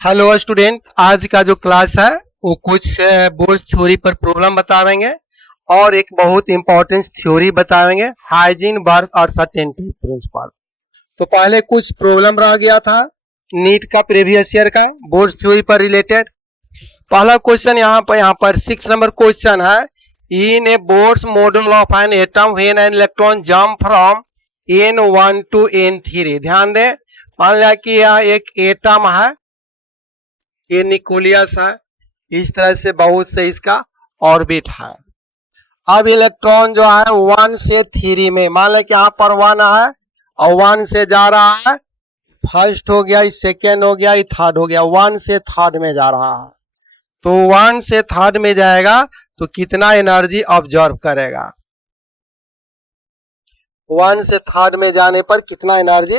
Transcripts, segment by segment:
Hello student, आज का जो क्लास है वो कुछ बोर्ड थ्योरी पर प्रॉब्लम बताएंगे और एक बहुत इंपॉर्टेंट थ्योरी बताएंगे, हाइजीन, बर्थ और सर्टेनिटी प्रिंसिपल। तो पहले कुछ प्रॉब्लम रह गया था नीट का प्रीवियस ईयर का बोर्ड थ्योरी पर रिलेटेड। पहला क्वेश्चन यहाँ पर 6 नंबर क्वेश्चन है। In a Bohr's model of an atom when an electron jump from n1 to n3। ध्यान दें, मान लिया कि यह एक एटम है, ये न्यूक्लियस है, इस तरह से बहुत से इसका ऑर्बिट है। अब इलेक्ट्रॉन जो है 1 से 3 में, मान लें कि यहाँ पर 1 है और 1 से जा रहा है, फर्स्ट हो गया, सेकेंड हो गया, थर्ड हो गया, 1 से थर्ड में जा रहा है। तो 1 से थर्ड में जाएगा तो कितना एनर्जी ऑब्जर्व करेगा? 1 से थर्ड में जाने पर कितना एनर्जी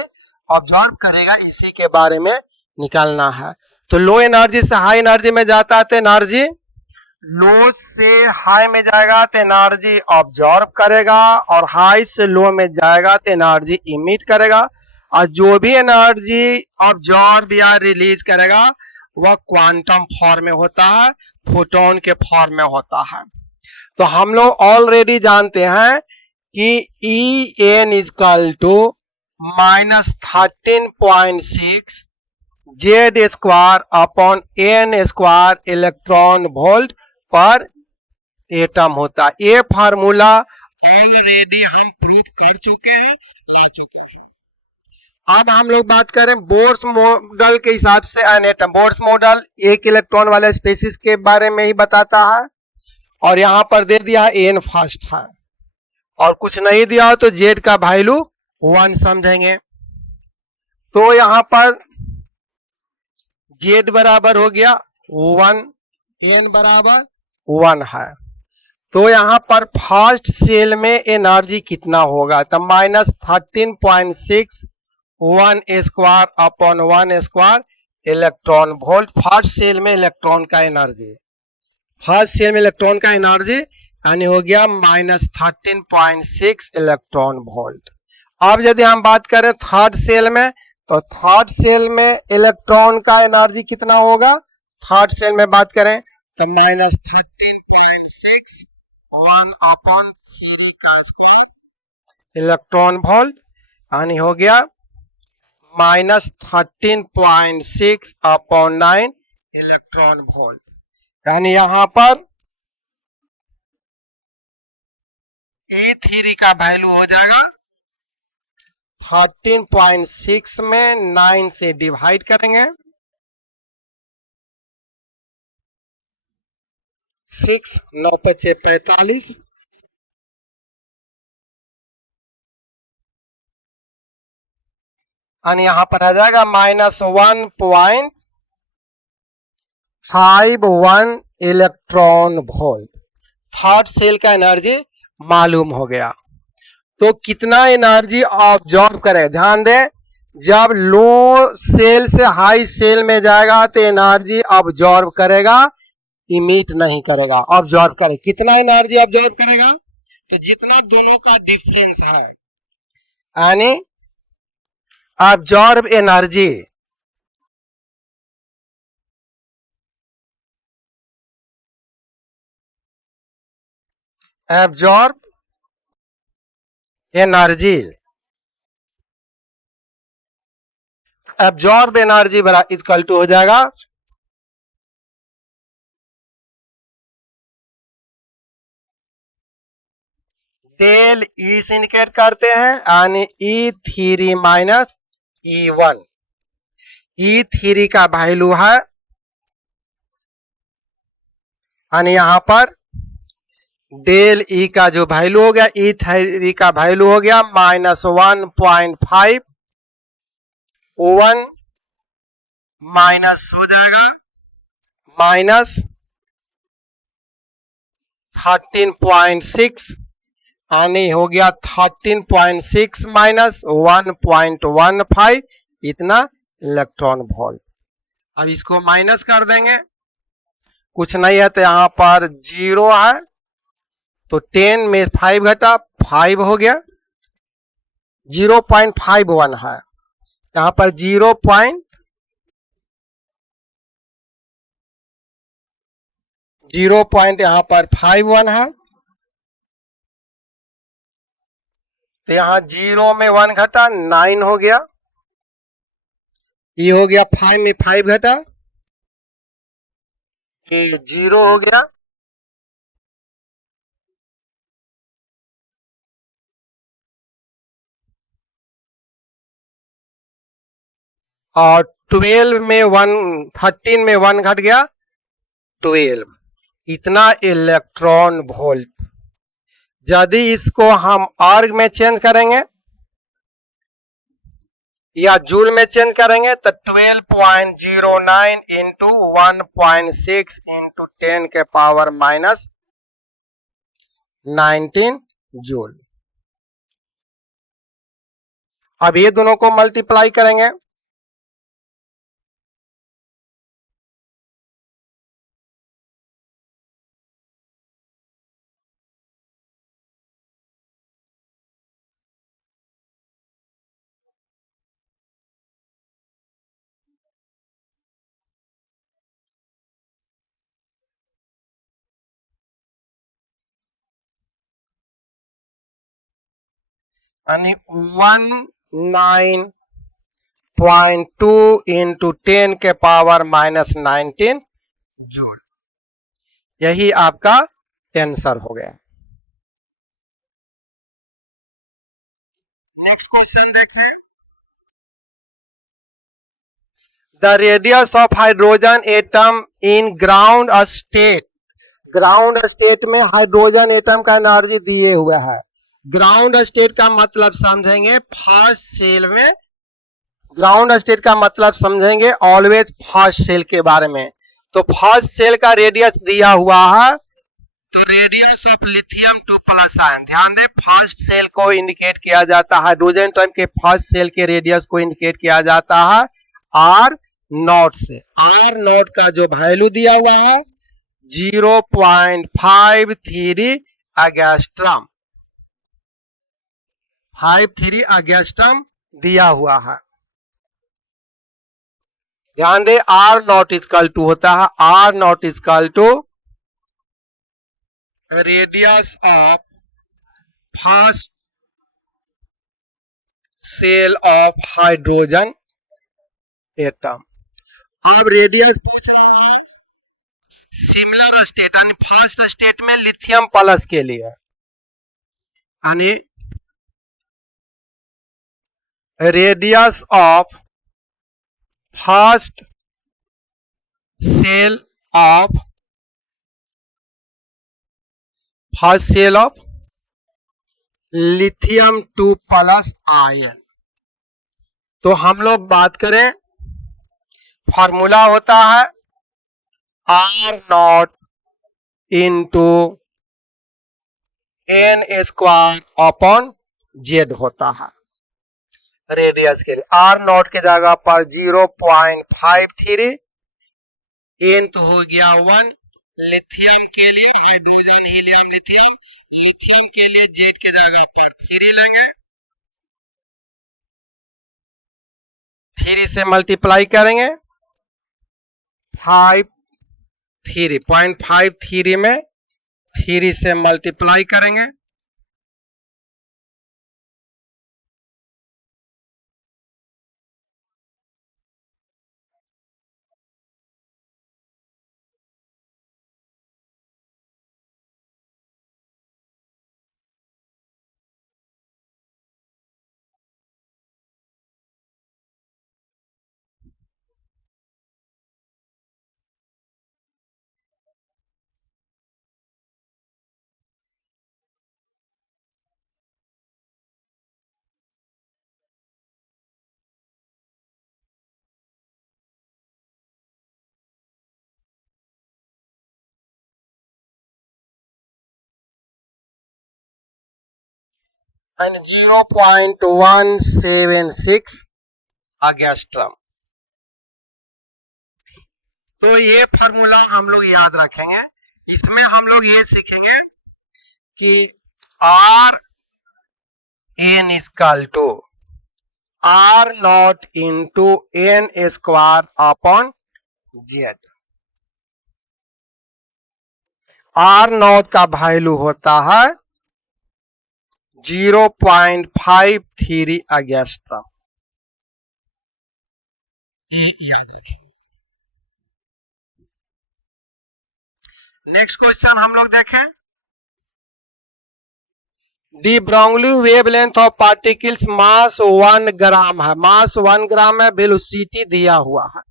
ऑब्जर्व करेगा, इसी के बारे में निकालना है। तो लो एनर्जी से हाई एनर्जी में जाता है तो एनर्जी लो से हाई में जाएगा तो एनर्जी ऑब्जर्व करेगा, और हाई से लो में जाएगा तो एनर्जी इमिट करेगा। और जो भी एनर्जी ऑब्जर्व या रिलीज करेगा वह क्वांटम फॉर्म में होता है, फोटोन के फॉर्म में होता है। तो हम लोग ऑलरेडी जानते हैं कि En equal to -13.6 Z square upon N square electron volt पर एटम होता है। ये फार्मूला ऑलरेडी हम प्रूव कर चुके हैं, ला चुके हैं। अब हम लोग बात करें बोर्स मॉडल के हिसाब से एन एटम। बोर्स मॉडल एक इलेक्ट्रॉन वाले स्पेसिस के बारे में ही बताता है, और यहां पर दे दिया है एन फर्स्ट है, और कुछ नहीं दिया हो तो जेड का वैल्यू 1 समझेंगे। तो यहां पर जेड बराबर हो गया 1, एन बराबर 1 है। तो यहां पर फर्स्ट सेल में एनर्जी कितना होगा? तो -13.6 1 square upon 1 square electron volt. First shell में इलेक्ट्रॉन का एनर्जी, फर्स्ट सेल में इलेक्ट्रॉन का एनर्जी यानी हो गया -13.6 इलेक्ट्रॉन वोल्ट। अब यदि हम बात करें थर्ड सेल में, तो थर्ड सेल में इलेक्ट्रॉन का एनर्जी कितना होगा? थर्ड सेल में बात करें तो -13.6 1 अपॉन 3 का स्क्वायर इलेक्ट्रॉन वोल्ट, यानी हो गया -13.6 अपॉन 9 इलेक्ट्रॉन वोल्ट। यानी यहां पर E3 का वैल्यू हो जाएगा 13.6 में 9 से डिवाइड करेंगे, 6 9 5 45, यानी यहां पर आ जाएगा -1.51 इलेक्ट्रॉन वोल्ट। थर्ड सेल का एनर्जी मालूम हो गया। तो कितना एनर्जी ऑब्जॉर्व करे? ध्यान दें, जब लो सेल से हाई सेल में जाएगा तो एनर्जी ऑब्जॉर्व करेगा, इमिट नहीं करेगा, ऑब्जॉर्व करे। कितना एनर्जी ऑब्जॉर्व करेगा? तो जितना दोनों का डिफरेंस है, यानी observe energy absorb energy absorb energy बरा इक्वल टू हो जाएगा डेल ई से इंडिकेट करते हैं, यानी E3 माइनस E1। E3 का वैल्यू है, यानी यहां पर डेल ई का जो वैल्यू हो गया, E3 का वैल्यू हो गया -1.5, 1 माइनस हो जाएगा -13.6, यानी हो गया 13.6 माइनस 1.15, इतना इलेक्ट्रॉन वोल्ट। अब इसको माइनस कर देंगे, कुछ नहीं है तो यहां पर 0 है, तो 10 में 5 घटा 5 हो गया, 0.51 है, यहां पर 0 पॉइंट यहां पर 51 है, तो यहां 0 में 1 घटा 9 हो गया, ये हो गया 5 में 5 घटा, ये 0 हो गया, और 12 में 1, 13 में 1 घट गया 12, इतना इलेक्ट्रॉन वोल्ट। यदि इसको हम आर्ग में चेंज करेंगे या जूल में चेंज करेंगे तो 12.09 इंटू 1.6 इंटू 10 के पावर माइनस 19 जूल। अब ये दोनों को मल्टीप्लाई करेंगे, यानी 19.2 इंटू 10 के पावर माइनस 19 जूल। यही आपका आंसर हो गया। नेक्स्ट क्वेश्चन देखें। The radius of hydrogen atom in ground state, ground state में हाइड्रोजन एटम का एनर्जी दिए हुए है। ग्राउंड स्टेट का मतलब समझेंगे फर्स्ट सेल में, ग्राउंड स्टेट का मतलब समझेंगे ऑलवेज फर्स्ट सेल के बारे में। तो फर्स्ट सेल का रेडियस दिया हुआ है, तो radius of lithium 2 plus ion, ध्यान दें फर्स्ट सेल को इंडिकेट किया जाता है, हाइड्रोजन एटम के फर्स्ट सेल के रेडियस को इंडिकेट किया जाता है आर नॉट से। आर नॉट का जो वैल्यू दिया हुआ है 0.53 एंगस्ट्रॉम, 53 एंगस्ट्रॉम दिया हुआ है। ध्यान दे आर नॉट इजकल टू होता है, r naught equal to radius of first shell of hydrogen atom. अब रेडियस पूछ रहा है सिमिलर स्टेट, यानी फर्स्ट स्टेट में लिथियम प्लस के लिए, यानी radius of first shell of lithium 2 plus ion. तो हम लोग बात करें, फॉर्मूला होता है r naught into n square upon z होता है रेडियस के लिए। आर नॉट के जगह पर 0.53, एन तो हो गया 1, लिथियम के लिए हाइड्रोजन हीलियम लिथियम, लिथियम के लिए जेड के जगह पर 3 लेंगे, 3 से मल्टीप्लाई करेंगे, 0.53 में 3 से मल्टीप्लाई करेंगे, एंड 0.176 एंगस्ट्रॉम। तो ये फार्मूला हम लोग याद रखेंगे। इसमें हम लोग ये सीखेंगे कि r n equal to r naught into n square upon z. R naught का वैल्यू होता है 0.53 एंगस्ट्रॉम। ये याद रखें। नेक्स्ट क्वेश्चन हम लोग देखें। De Broglie wavelength of particles mass 1 gram है, मास 1 ग्राम है, वेलोसिटी दिया हुआ है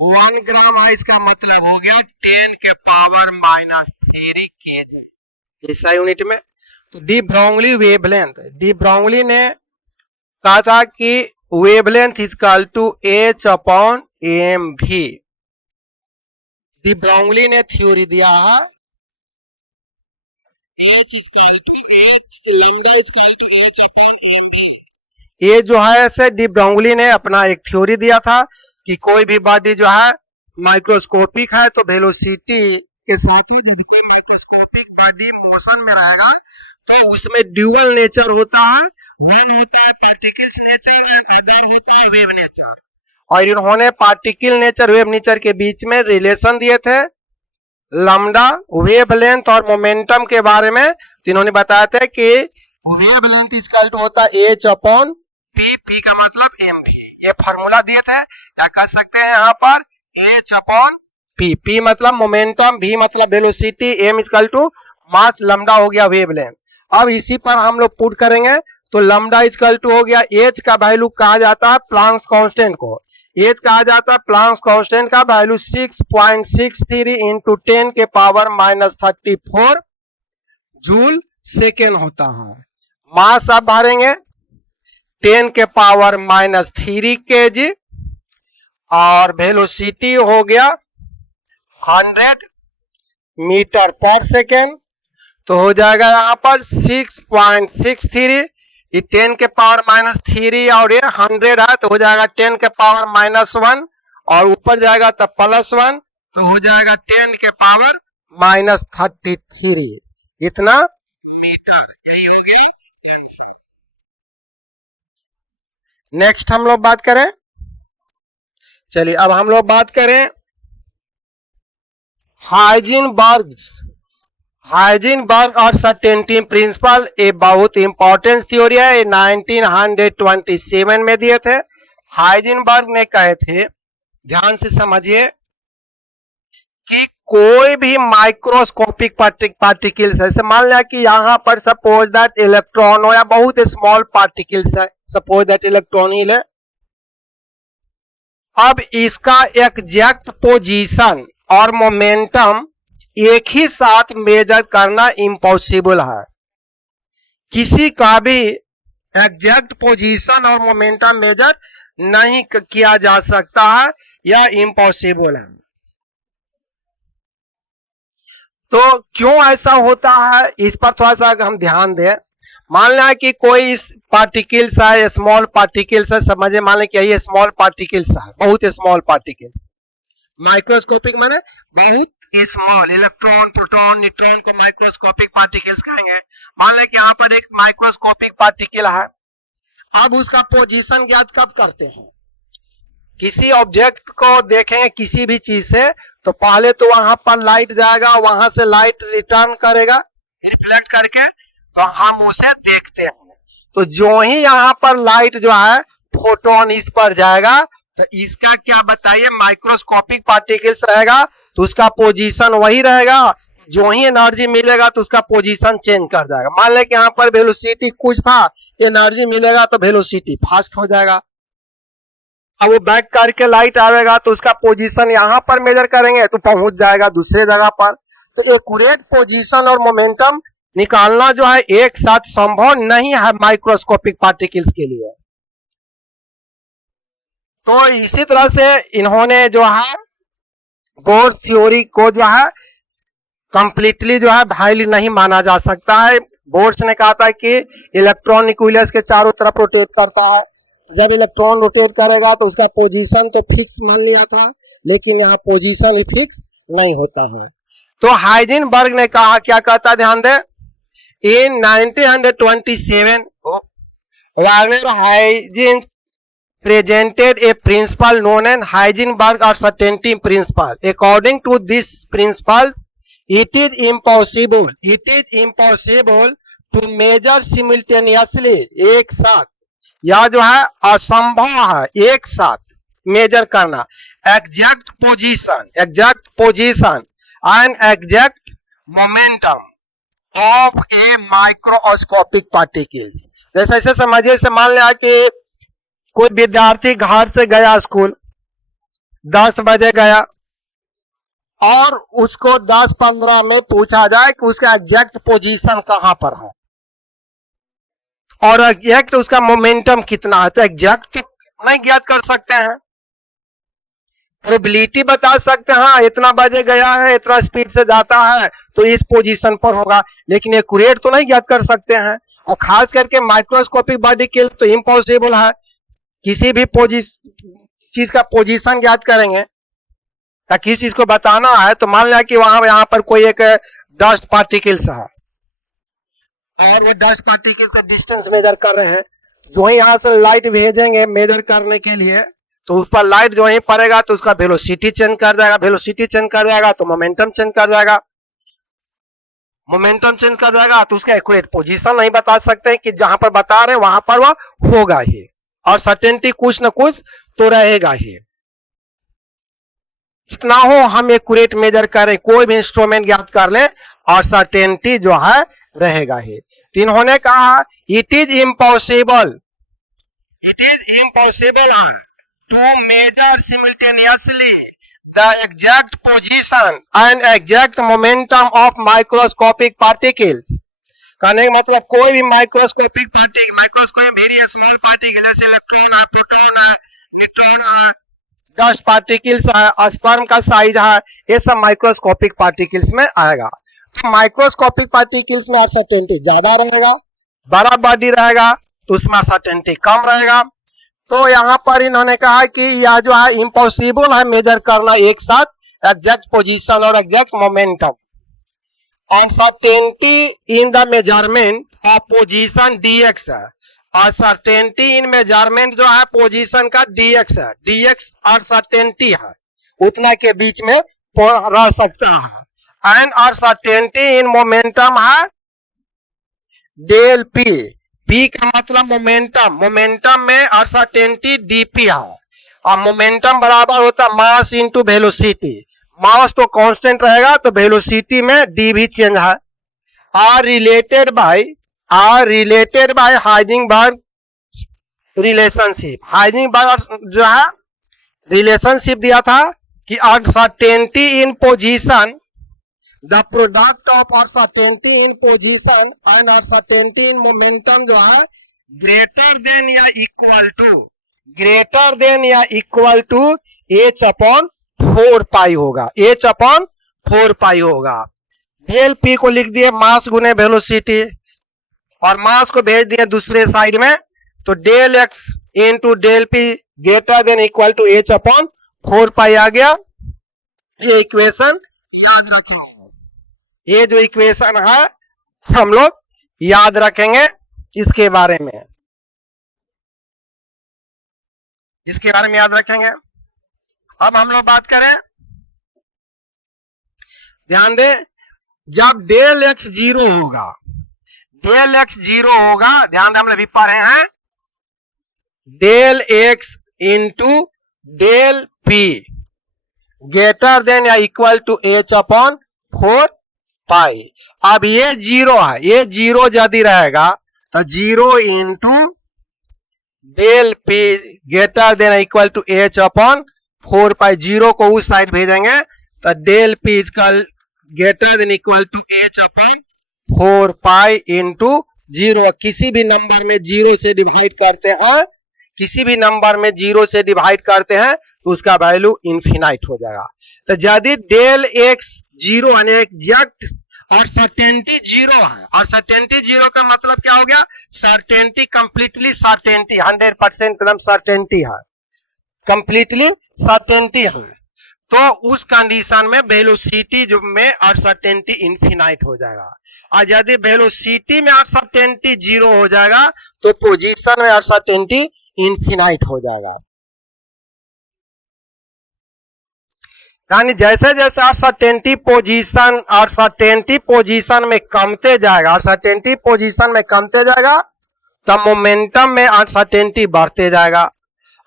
1 ग्राम है, इसका मतलब हो गया 10 के पावर -3 केजी ऐसा यूनिट में। तो de Broglie wavelength, de Broglie ने कहा था कि wavelength is equal to H upon m v. De Broglie ने थ्योरी दिया है h equal to h lambda equal to H upon m v. ये जो है ऐसे डी ब्राउनली ने अपना एक थ्योरी दिया था कि कोई भी बॉडी जो है माइक्रोस्कोपिक है तो वेलोसिटी के साथ ही यदि कोई माइक्रोस्कोपिक बॉडी मोशन में रहेगा तो उसमें ड्यूअल नेचर होता है, वन होता है पार्टिकल्स नेचर एंड अदर होता है वेव नेचर। और इन्होंने पार्टिकल नेचर वेव नेचर के बीच में रिलेशन दिए थे लैम्डा, वेवलेंथ और मोमेंटम के बारे में। तो इन्होंने बताया था कि वेवलेंथ इज इक्वल टू होता है एच अपॉन पी, पी का मतलब एम भी। ये फार्मूला दिए थे, या कह सकते हैं यहाँ पर एच अपॉन पी, पी मतलब मोमेंटम, भी मतलब velocity, m is equal to mass, lambda हो गया वेवलेंथ। अब इसी पर हम लोग पुट करेंगे तो लैम्डा इज इक्वल टू हो गया, एच का वैल्यू कहा जाता है प्लांक्स कांस्टेंट को, एच कहा जाता है प्लांक्स कांस्टेंट का वैल्यू 6.63 इंटू 10 के पावर -34 जूल सेकेंड होता है। मास आप भरेंगे 10 के पावर -3 केजी और वेलोसिटी हो गया 100 मीटर पर सेकेंड। तो हो जाएगा यहाँ पर 6.63, ये 10 के पावर -3 और ये 100 है तो हो जाएगा 10 के पावर -1 और ऊपर जाएगा तब +1 तो हो जाएगा 10 के पावर -33 इतना मीटर। यही हो गई आंसर। नेक्स्ट हम लोग बात करें, चलिए अब हम लोग बात करें हाइजेनबर्ग और सर्टेनिटी प्रिंसिपल। ये बहुत इंपॉर्टेंट थ्योरी है, ये 1927 में दिए थे। हाइजेनबर्ग ने कहे थे, ध्यान से समझिए, कि कोई भी माइक्रोस्कोपिक पार्टिकल्स है, मान लिया कि यहां पर सपोज दैट इलेक्ट्रॉन हो या बहुत स्मॉल पार्टिकल्स है, सपोज दैट इलेक्ट्रॉन ही है। अब इसका एग्जैक्ट पोजीशन और मोमेंटम एक ही साथ मेजर करना इम्पॉसिबल है। किसी का भी एग्जैक्ट पोजीशन और मोमेंटम मेजर नहीं किया जा सकता है, यह इम्पॉसिबल है। तो क्यों ऐसा होता है, इस पर थोड़ा सा हम ध्यान दें। मान लें कि कोई पार्टिकल्स है, स्मॉल पार्टिकल्स है, समझे, मान लें कि ये स्मॉल पार्टिकल्स है, बहुत स्मॉल पार्टिकल। माइक्रोस्कोपिक माने बहुत स्मॉल, इलेक्ट्रॉन, प्रोटॉन, न्यूट्रॉन को माइक्रोस्कोपिक पार्टिकल्स कहेंगे। मान लें कि यहाँ पर एक माइक्रोस्कोपिक पार्टिकल है। अब उसका पोजीशन ज्ञात कब करते हैं, किसी ऑब्जेक्ट को देखेंगे किसी भी चीज से तो पहले तो वहां पर लाइट जाएगा, वहां से लाइट रिटर्न करेगा रिफ्लेक्ट करके, तो हम उसे देखते हैं। तो जो ही यहाँ पर लाइट जो है फोटोन इस पर जाएगा तो इसका क्या बताइए, माइक्रोस्कोपिक पार्टिकल्स रहेगा तो उसका पोजीशन वही रहेगा, जो ही एनर्जी मिलेगा तो उसका पोजीशन चेंज कर जाएगा। मान लें कि यहाँ पर वेलोसिटी कुछ था, एनर्जी मिलेगा तो वेलोसिटी फास्ट हो जाएगा। अब वो बैक करके लाइट आएगा तो उसका पोजीशन यहां पर मेजर करेंगे तो पहुंच जाएगा दूसरे जगह पर। तो एक्यूरेट पोजीशन और मोमेंटम निकालना जो है एक साथ संभव नहीं है माइक्रोस्कोपिक पार्टिकल्स के लिए। तो इसी तरह से इन्होंने जो है बोर्स थ्योरी को जो है कंप्लीटली जो है वैलिड नहीं माना जा सकता है। बोर्स ने कहा था कि इलेक्ट्रॉन न्यूक्लियस के चारों तरफ रोटेट करता है, जब इलेक्ट्रॉन रोटेट करेगा तो उसका पोजीशन तो फिक्स मान लिया था, लेकिन यहाँ पोजीशन फिक्स नहीं होता है। तो हाइजेनबर्ग ने कहा, क्या कहता, ध्यान दे, इन 1927 Warner Huygens presented a principle known as Heisenberg uncertainty principle. According to this principle, It is impossible. It is impossible to measure simultaneously, एक साथ, या जो है असंभव है एक साथ मेजर करना exact position and exact momentum of a microscopic particles. जैसे ऐसे समझिए, से मान लिया कि कोई विद्यार्थी घर से गया स्कूल, 10 बजे गया, और उसको 10-15 में पूछा जाए कि उसका एग्जैक्ट पोजीशन कहां पर है और एग्जैक्ट उसका मोमेंटम कितना है, तो एग्जैक्ट नहीं ज्ञात कर सकते हैं, प्रोबेबिलिटी बता सकते हैं, हाँ इतना बजे गया है, इतना स्पीड से जाता है तो इस पोजीशन पर होगा, लेकिन एक्यूरेट तो नहीं ज्ञात कर सकते हैं। और खास करके माइक्रोस्कोपिक बॉडी के तो इम्पॉसिबल है, किसी भी चीज का पोजीशन ज्ञात करेंगे या किसी चीज को बताना है तो मान लिया कि यहाँ पर कोई एक डस्ट पार्टिकल्स है और वो डस्ट पार्टिकल्स का डिस्टेंस मेजर कर रहे हैं, जो ही यहाँ से लाइट भेजेंगे मेजर करने के लिए तो उस पर लाइट जो ही पड़ेगा तो उसका वेलोसिटी चेंज कर जाएगा, वेलोसिटी चेंज कर जाएगा तो मोमेंटम चेंज कर जाएगा, मोमेंटम चेंज कर जाएगा तो उसका एक्यूरेट पोजीशन नहीं बता सकते कि जहां पर बता रहे हैं वहां पर वो होगा ही, और सर्टेनिटी कुछ न कुछ तो रहेगा ही। जितना हो हम एक्यूरेट मेजर करें, कोई भी इंस्ट्रूमेंट ज्ञात कर ले और सर्टेनिटी जो है रहेगा ही। तो इन्होंने कहा it is impossible to measure simultaneously the exact position and exact momentum of microscopic particles. कहने का मतलब कोई भी microscopic particle, microscopic very small particle जैसे इलेक्ट्रॉन है, प्रोटॉन है, न्यूट्रॉन है, डस्ट पार्टिकल्स है, स्पर्म का साइज है, ये सब माइक्रोस्कोपिक पार्टिकल्स में आएगा। तो माइक्रोस्कोपिक पार्टिकल्स में अनसर्टेनिटी ज्यादा रहेगा, बड़ा बॉडी रहेगा तो उसमें अनसर्टेनिटी कम रहेगा। तो यहाँ पर इन्होंने कहा कि यह जो है इम्पॉसिबल है मेजर करना एक साथ एग्जैक्ट पोजीशन और exact momentum. Uncertainty in the measurement of position dx है, अनसर्टेनिटी इन मेजरमेंट जो है पोजीशन का dx है, dx अनसर्टेनिटी है, उतना के बीच में रह सकता है। एंड अनसर्टेनिटी इन मोमेंटम है डेल पी, पी का मतलब मोमेंटम, मोमेंटम में अनसर्टेनिटी dp है, और मोमेंटम बराबर होता है मास इंटू वेलोसिटी, मास तो कांस्टेंट रहेगा तो वेलोसिटी में d भी चेंज है। Are related by Heisenberg relationship, Heisenberg जो है रिलेशनशिप दिया था कि uncertainty in position, the product of uncertainty in position and uncertainty in momentum जो है ग्रेटर देन या equal to h upon 4 pi होगा, h अपॉन 4 पाई होगा। डेल पी को लिख दिए मास गुने वेलोसिटी, और मास को भेज दिए दूसरे साइड में, तो del x into del P greater than equal to h upon 4 pi आ गया। ये इक्वेशन याद रखेंगे, ये जो इक्वेशन है हम लोग याद रखेंगे, इसके बारे में याद रखेंगे। अब हम लोग बात करें, ध्यान दें, जब डेल एक्स जीरो होगा, ध्यान दें हम लोग भी पढ़े हैं, del x into del P greater than या equal to h upon 4 pi. अब ये जीरो है, ये जीरो यदि रहेगा तो 0 into del P greater than equal to h upon 4 pi, zero को उस साइड भेजेंगे तो del P equal greater than equal to h upon 4 pi into zero. किसी भी नंबर में जीरो से डिवाइड करते हैं, किसी भी नंबर में जीरो से डिवाइड करते हैं तो उसका वैल्यू इनफिनाइट हो जाएगा। तो यदि डेल एक्स जीरो यानी एग्जैक्ट और सर्टेनिटी जीरो है, और सर्टेनिटी जीरो का मतलब क्या हो गया, सर्टेनिटी कंप्लीटली सर्टेनिटी 100% एकदम सर्टेनिटी है, कंप्लीटली सर्टेनिटी है, तो उस कंडीशन में वेलोसिटी जो में अनसर्टेनिटी इनफिनाइट हो जाएगा। और यदि वेलोसिटी में अनसर्टेनिटी जीरो हो जाएगा तो पोजीशन में अनसर्टेनिटी इनफिनाइट हो जाएगा। यानी जैसे जैसे अनसर्टेनिटी पोजीशन में कमते जाएगा, अनसर्टेनिटी पोजीशन में कमते जाएगा, तब मोमेंटम में अनसर्टेनिटी बढ़ते जाएगा।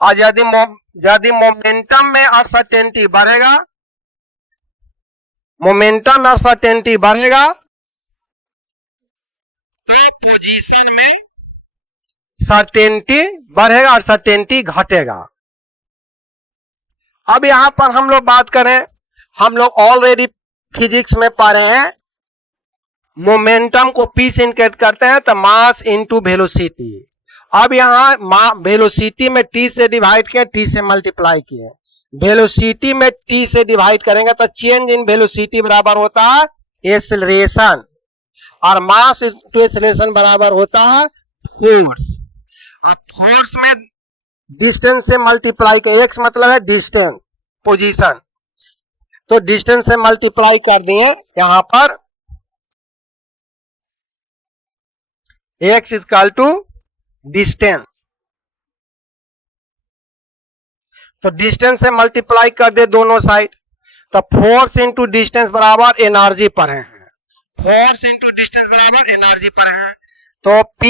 और यदि मोमेंटम में अनसर्टेनिटी बढ़ेगा, मोमेंटम अनसर्टेनिटी बढ़ेगा, तो पोजीशन में सर्टेनिटी बढ़ेगा और सर्टेनिटी घटेगा। अब यहां पर हम लोग बात करें, हम लोग ऑलरेडी फिजिक्स में पढ़ रहे हैं, मोमेंटम को पी से इंडिकेट करते हैं तो मास इनटू वेलोसिटी। अब यहां वेलोसिटी में टी से डिवाइड किए, टी से मल्टीप्लाई किए, वेलोसिटी में टी से डिवाइड करेंगे तो चेंज इन वेलोसिटी बराबर होता है एक्सेलरेशन, और मास इनटू एक्सेलरेशन बराबर होता है फोर्स। अब फोर्स में डिस्टेंस से मल्टीप्लाई कर, एक्स मतलब है डिस्टेंस, पोजीशन, तो डिस्टेंस से मल्टीप्लाई कर दिए यहां पर, एक्स इक्वल टू डिस्टेंस, तो डिस्टेंस से मल्टीप्लाई कर दे दोनों साइड, तो फोर्स इंटू डिस्टेंस बराबर एनर्जी पर है, फोर्स इंटू डिस्टेंस बराबर एनर्जी पर है, तो P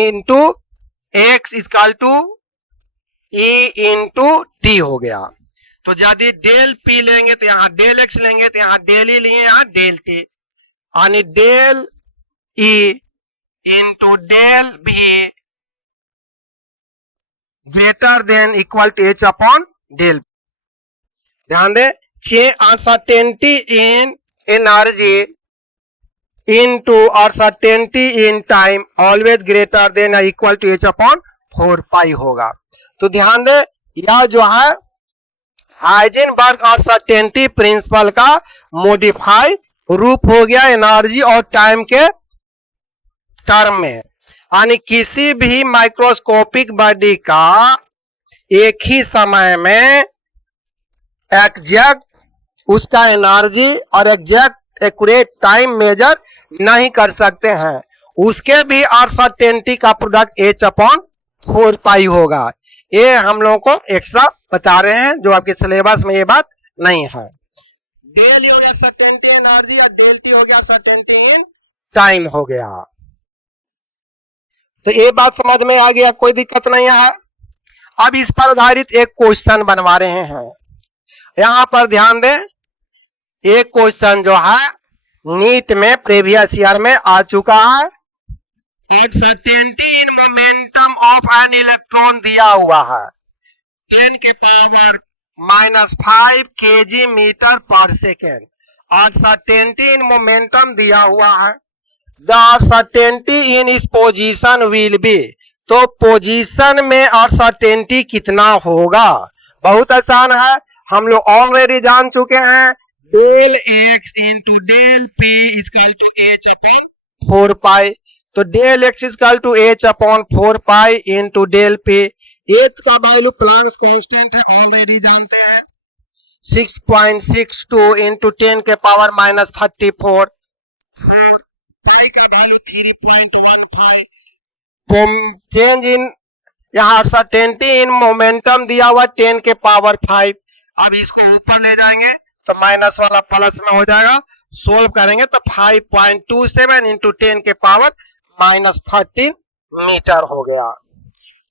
into X equal to E into T हो गया। तो यदि डेल P लेंगे तो यहां डेल एक्स लेंगे, तो यहां डेल ई लिए, यहां डेल टी, यानी del E into del B greater than equal to H upon del. ध्यान दें, uncertainty in energy into uncertainty in time always greater than or equal to h upon 4 pi होगा। तो ध्यान दें, यह जो है हाइजेनबर्ग अनसर्टेनिटी प्रिंसिपल का मॉडिफाई रूप हो गया एनर्जी और टाइम के टर्म में, यानी किसी भी माइक्रोस्कोपिक बॉडी का एक ही समय में एग्जैक्ट उसका एनर्जी और एग्जैक्ट एक्यूरेट टाइम मेजर नहीं कर सकते हैं, उसके भी अनसर्टेनिटी का प्रोडक्ट h अपॉन 4 पाई होगा। ये हम लोगों को एक्स्ट्रा बता रहे हैं, जो आपके सिलेबस में ये बात नहीं है। डेल हो गया सर्टेनिटी एनर्जी और डेल टी हो गया सर्टेनिटी इन टाइम हो गया। तो ये बात समझ में आ गया, कोई दिक्कत नहीं है। अब इस पर आधारित एक क्वेश्चन बनवा रहे हैं, यहां पर ध्यान दें, एक क्वेश्चन जो है नीट में प्रीवियस ईयर में आ चुका है। Uncertainty in momentum of an electron दिया हुआ है 10 के पावर -5 kg मीटर पर सेकेंड। अनसर्टेनिटी इन मोमेंटम दिया हुआ है, द अनसर्टेनिटी इन इस पोजीशन विल बी, तो पोजीशन में अनसर्टेनिटी कितना होगा? बहुत आसान है, हम लोग ऑलरेडी जान चुके हैं, del x into del P equal to H upon 4 pi. तो del X equal to H upon 4 pi into del P. H का वैल्यू प्लैंक्स कांस्टेंट है, ऑलरेडी जानते हैं, 6.62 इंटू 10 के पावर -34। पाई का वैल्यू 3.15। चेंज इन यहाँ अनसर्टेनिटी इन मोमेंटम दिया हुआ 10 के पावर 5। अब इसको ऊपर ले जाएंगे तो माइनस वाला प्लस में हो जाएगा, सोल्व करेंगे तो 5.27 इंटू 10 के पावर -13 मीटर हो गया।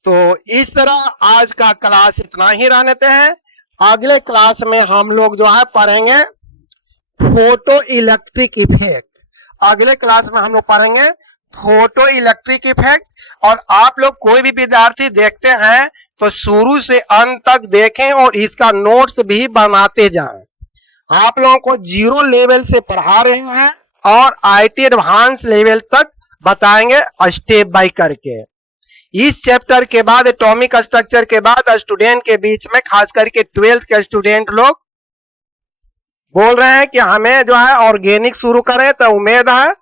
तो इस तरह आज का क्लास इतना ही रहने देते हैं। अगले क्लास में हम लोग जो है पढ़ेंगे फोटो इलेक्ट्रिक इफेक्ट। अगले क्लास में हम लोग पढ़ेंगे फोटो इलेक्ट्रिक इफेक्ट। और आप लोग कोई भी विद्यार्थी देखते हैं तो शुरू से अंत तक देखें और इसका नोट्स भी बनाते जाएं। आप लोगों को 0 लेवल से पढ़ा रहे हैं और आईटी एडवांस लेवल तक बताएंगे स्टेप बाय करके। इस चैप्टर के बाद एटॉमिक स्ट्रक्चर के बाद स्टूडेंट के बीच में खास करके 12th के स्टूडेंट लोग बोल रहे हैं कि हमें जो है ऑर्गेनिक शुरू करें, तो उम्मीद है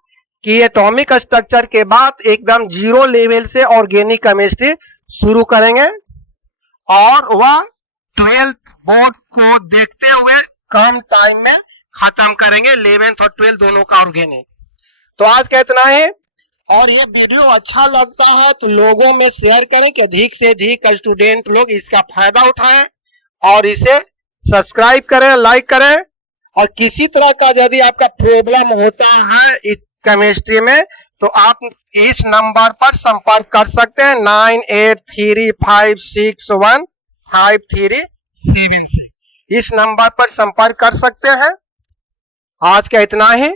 कि एटॉमिक स्ट्रक्चर के बाद एकदम 0 लेवल से ऑर्गेनिक केमिस्ट्री शुरू करेंगे और वह 12th बोर्ड को देखते हुए कम टाइम में खत्म करेंगे, 11th और 12th दोनों का ऑर्गेनिक। तो आज का इतना ही, और ये वीडियो अच्छा लगता है तो लोगों में शेयर करें कि अधिक से अधिक स्टूडेंट लोग इसका फायदा उठाएं और इसे सब्सक्राइब करें, लाइक करें। और किसी तरह का यदि आपका प्रॉब्लम होता है इस केमिस्ट्री में तो आप इस नंबर पर संपर्क कर सकते हैं 9835615376। इस नंबर पर संपर्क कर सकते हैं। आज का इतना ही।